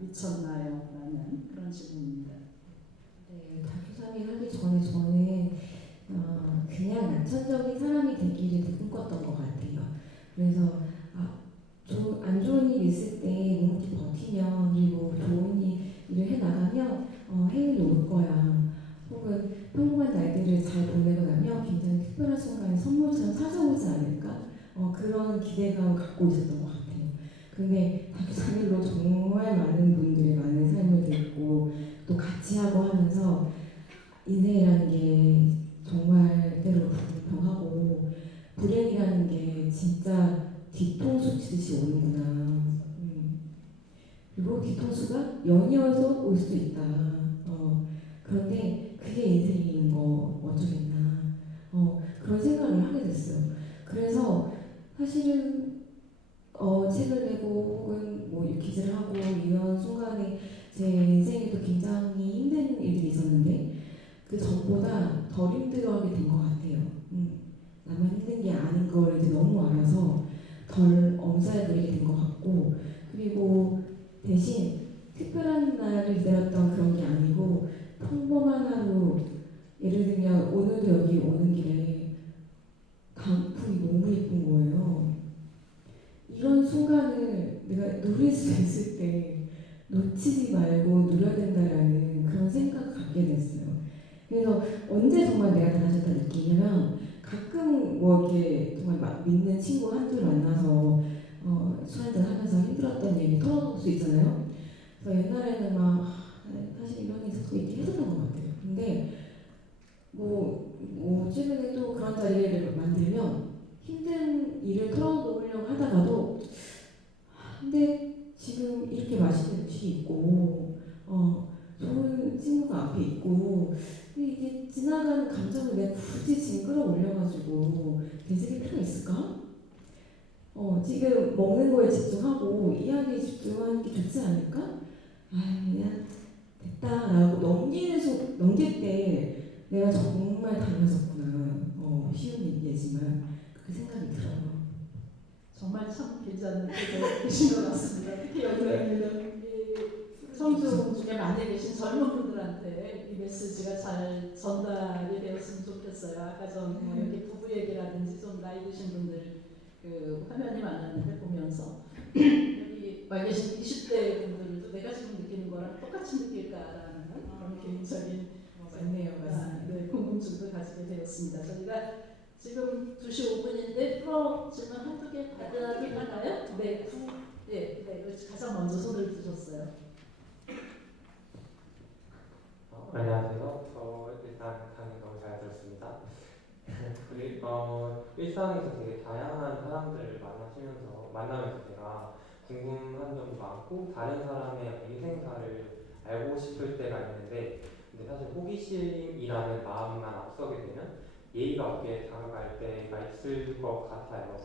미쳤나요? 라는 그런 질문입니다. 네, 다큐사를 하기 전에 저는 그냥 낙천적인 사람이 되기를 꿈꿨던 것 같아요. 그래서 안 좋은 일 있을 때 묵묵히 버티면 그리고 좋은 일을 해나가면 해일이 올 거야. 혹은 평범한 날들을 잘 보내고 나면 굉장히 특별한 순간이 선물처럼 찾아오지 않을까? 그런 기대감을 갖고 있었던 것 같아요. 근데 다큐사일로 정말 많은 분들의 많은 삶을 듣고 또 같이 하고 하면서 인생이라는 게 정말 때로 불평하고 불행이라는 게 진짜 뒤통수 치듯이 오는구나. 그리고 뒤통수가 연이어서 올 수도 있다. 그런데 그게 인생인 거 어쩌겠나. 그런 생각을 하게 됐어요. 그래서 사실은 책을 내고 혹은 기재를 하고 이런 순간에 제 인생에도 굉장히 힘든 일들이 있었는데 그 전보다 덜 힘들어하게 된 것 같아요. 나만 힘든 게 아닌 걸 이제 너무 알아서 덜 엄살 부리게 된 것 같고 그리고 대신 특별한 날을 기다렸던 그런 게 아니고 평범한 하루 예를 들면 오늘도 여기 오는 길에 단풍이 너무 예쁜 거예요. 이런 순간을 내가 누릴 수 있을 때 놓치지 말고 누려야 된다라는 그런 생각을 갖게 됐어요. 그래서 언제 정말 내가 달라졌다 느끼냐면 가끔 이렇게 정말 막 믿는 친구 한둘 만나서 술 한잔 하면서 힘들었던 얘기 털어놓을 수 있잖아요. 그래서 옛날에는 사실 이런 게 있었고 이렇게 했었던 것 같아요. 근데 최근에도 그런 자리를 만들면 힘든 일을 털어놓으려고 하다가도 근데 지금 이렇게 맛있는 음식이 있고 앞에 있고 근데 이게 지나가는 감정을 내가 굳이 지금 끌어올려가지고 되새길 필요가 있을까? 지금 먹는 거에 집중하고 이야기에 집중하는 게 좋지 않을까? 아 그냥 됐다라고 넘길 때 내가 정말 달라졌구나. 쉬운 얘기지만 그렇게 생각이 들어요. 정말 참 괜찮은 분이신 것 같습니다. 특히 여기는 성중 중에 많이 계신 젊은 분들한테 이 메시지가 잘 전달이 되었으면 좋겠어요. 아까 전 여기 부부 얘기라든지 좀 나이 드신 분들 그 화면이 많았는데 보면서 여기 와 계신 20대 분들도 내가 지금 느끼는 거랑 똑같이 느낄까라는 그런 개인적인 맞네요, 맞습니다. 네, 궁금증도 가지게 되었습니다. 저희가 지금 2시 5분인데 프로 질문 한두 개 받으긴 하나요? 네, 가장 먼저 손을 드셨어요. 안녕하세요. 일단 강의 너무 잘 들었습니다. 일상에서 되게 다양한 사람들을 만나면서 제가 궁금한 점도 많고 다른 사람의 인생사를 알고 싶을 때가 있는데 근데 사실 호기심이라는 마음만 앞서게 되면 예의가 없게 다가갈 때가 있을 것 같아요.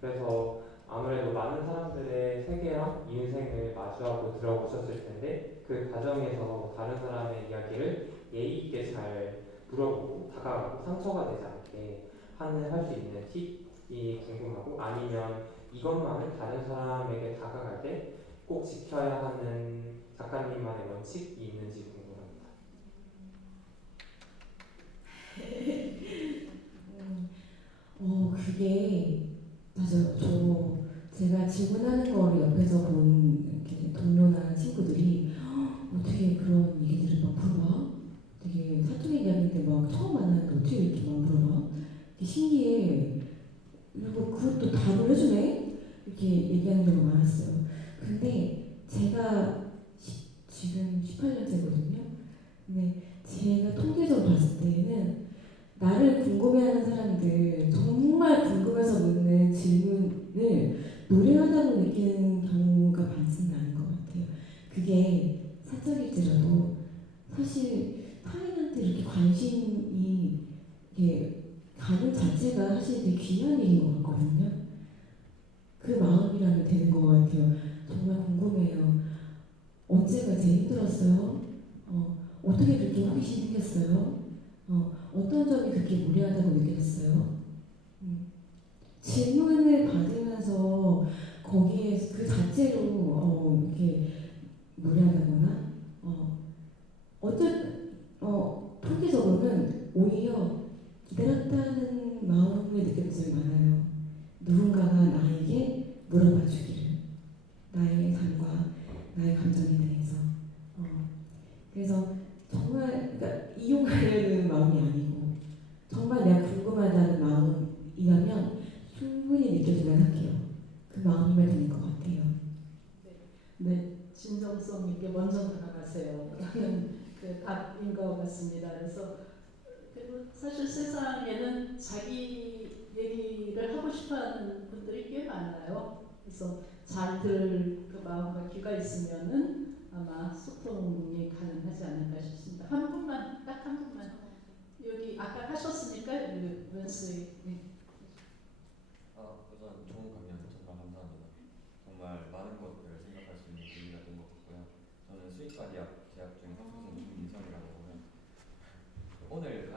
그래서 아무래도 많은 사람들의 세계랑 인생을 마주하고 들어보셨을 텐데 그 과정에서 다른 사람의 이야기를 예의 있게 잘 물어보고 다가가고 상처가 되지 않게 할 수 있는 팁이 궁금하고 아니면 이것만은 다른 사람에게 다가갈 때 꼭 지켜야 하는 작가님만의 원칙이 있는지 궁금합니다. 그게 맞아요. 제가 질문하는 거를 옆에서 본 이렇게 동료나 친구들이 어떻게 그런 얘기들을 막 물어봐? 되게 사투리 이야기인데 막 처음 만나는데 어떻게 이렇게 막 물어봐? 되게 신기해. 그리고 그것도 답을 해주네? 이렇게 얘기하는 경우가 많았어요. 근데 제가 지금 18년째거든요. 근데 제가 통계적으로 봤을 때는 나를 궁금해하는 사람들 정말 궁금해서 묻는 질문을 노래하다고 느끼는 경우가 많지는 않은 것 같아요. 그게 사적일지라도 사실 타인한테 이렇게 관심이 이게 가는 자체가 사실 되게 귀한 일인 것 같거든요. 그 마음이라면 되는 것 같아요. 정말 궁금해요. 언제가 제일 힘들었어요? 어떻게 그렇게 호기심이 생겼어요? 어떤 점이 그렇게 무례하다고 느꼈어요? 질문을 받으면서 거기에 그 자체로 이렇게 무례하다거나 통계적으로는 오히려 기다렸다는 마음을 느끼는 적이 많아요. 누군가가 나에게 물어봐 주기를 나의 삶과 나의 감정에 대해서 그래서 정말 그러니까 이용하려는 마음이 아니고 정말 내가 궁금하다는 마음이라면 충분히 느껴지면 할게요. 그 마음이면 되는 것 같아요. 네, 진정성 있게 먼저 다가가세요. 라는 그 답인 것 같습니다. 그래서 그리고 사실 세상에는 자기 얘기를 하고 싶어하는 분들이 꽤 많아요. 그래서 잘 들을 그 마음과 귀가 있으면은 아마 소통이 가능하지 않을까 싶습니다. 한 분만, 딱 한 분만. 여기 아까 하셨으니까 웬스. 우선 좋은 강연 정말 감사합니다. 정말 많은 것들을 생각할 수 있는 계기가 된 것 같고요. 저는 수의과 대학 재학 중인 학부생 김민성이라고 하고요. 오늘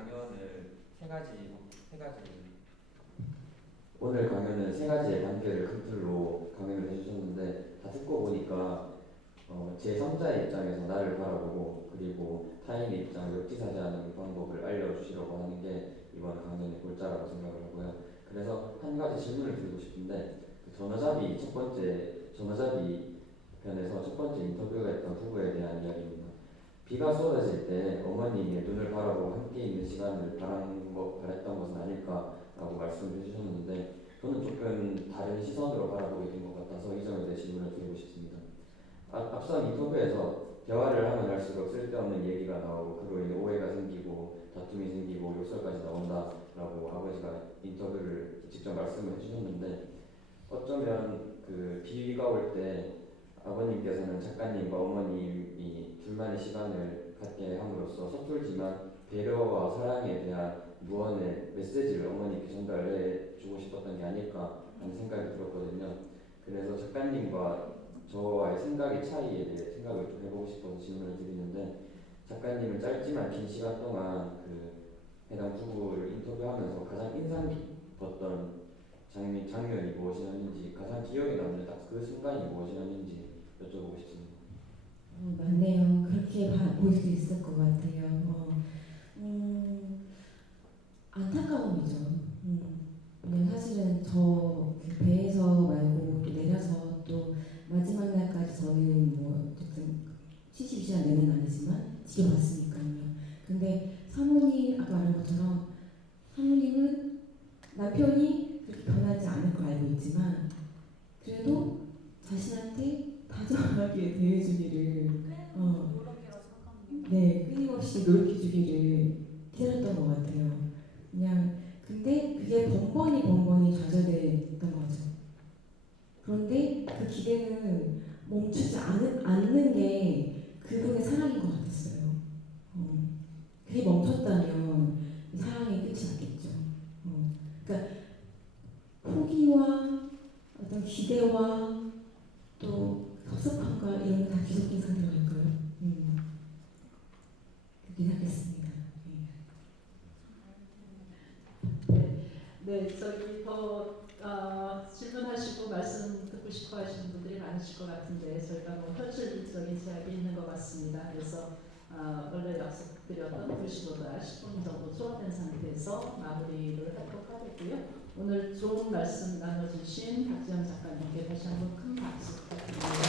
강연은 세 가지의 관계를 큰 틀로 강연을 해주셨는데 다 듣고 보니까 제3자의 입장에서 나를 바라보고 그리고 타인의 입장을 역지사지하는 방법을 알려주시려고 하는 게 이번 강연의 골자라고 생각을 하고요. 그래서 한 가지 질문을 드리고 싶은데 그 전화잡이 편에서 첫 번째 인터뷰가 했던 부부에 대한 이야기입니다. 비가 쏟아질 때 어머니의 눈을 바라보고 함께 있는 시간을 바랬던 것은 아닐까라고 말씀을 해주셨는데 저는 조금 다른 시선으로 바라보게 된 것 같아서 이 점에 대해 질문을 드리고 싶습니다. 앞선 인터뷰에서 대화를 하면 할수록 쓸데없는 얘기가 나오고 그로 인해 오해가 생기고 다툼이 생기고 욕설까지 나온다라고 아버지가 인터뷰를 직접 말씀을 해주셨는데 어쩌면 그 비가 올 때 아버님께서는 작가님과 어머님이 둘만의 시간을 갖게 함으로써 서툴지만 배려와 사랑에 대한 무언의 메시지를 어머니께 전달해 주고 싶었던 게 아닐까 하는 생각이 들었거든요. 그래서 작가님과 저와의 생각의 차이에 대해 생각을 좀 해보고 싶어서 질문을 드리는데, 작가님은 짧지만 긴 시간 동안 그 해당 부부를 인터뷰하면서 가장 인상 깊었던 장면이 무엇이었는지, 가장 기억에 남는 딱 그 순간이 무엇이었는지 여쭤보고 싶습니다. 맞네요. 그렇게 볼 수 있을 것 같아요. 안타까움이죠. 왜냐면 사실은 저그 배에서 말고 또 내려서 또 마지막 날까지 저는 뭐 어쨌든 72시간 내는 아니지만 지켜봤으니까요. 근데 사모님 아까 말한 것처럼 사모님은 남편이 그렇게 변하지 않을 걸 알고 있지만 그래도 자신한테 다정하게 대해주기를 노력이라고 생각합니다. 네, 끊임없이 노력해주기를 기다렸던 것 같아요. 그냥 근데 그게 번번이 좌절됐던 거죠. 그런데 그 기대는 멈추지 않는 게 그분의 사랑인 것 같았어요. 그게 멈췄다면 이 사랑의 끝이 났겠죠. 그러니까 포기와 어떤 기대와 또 섭섭함과 이런 게 다 뒤섞인 상태로 갈까요? 그렇게 생각했습니다. 네, 저기 더 질문하시고 말씀 듣고 싶어 하시는 분들이 많으실 것 같은데 저희가 뭐 현실적인 제약이 있는 것 같습니다. 그래서 원래 약속드렸던 2시보다 10분 정도 소화된 상태에서 마무리를 하도록 하겠고요. 오늘 좋은 말씀 나눠주신 박지영 작가님께 다시 한번 큰 박수 부탁드립니다.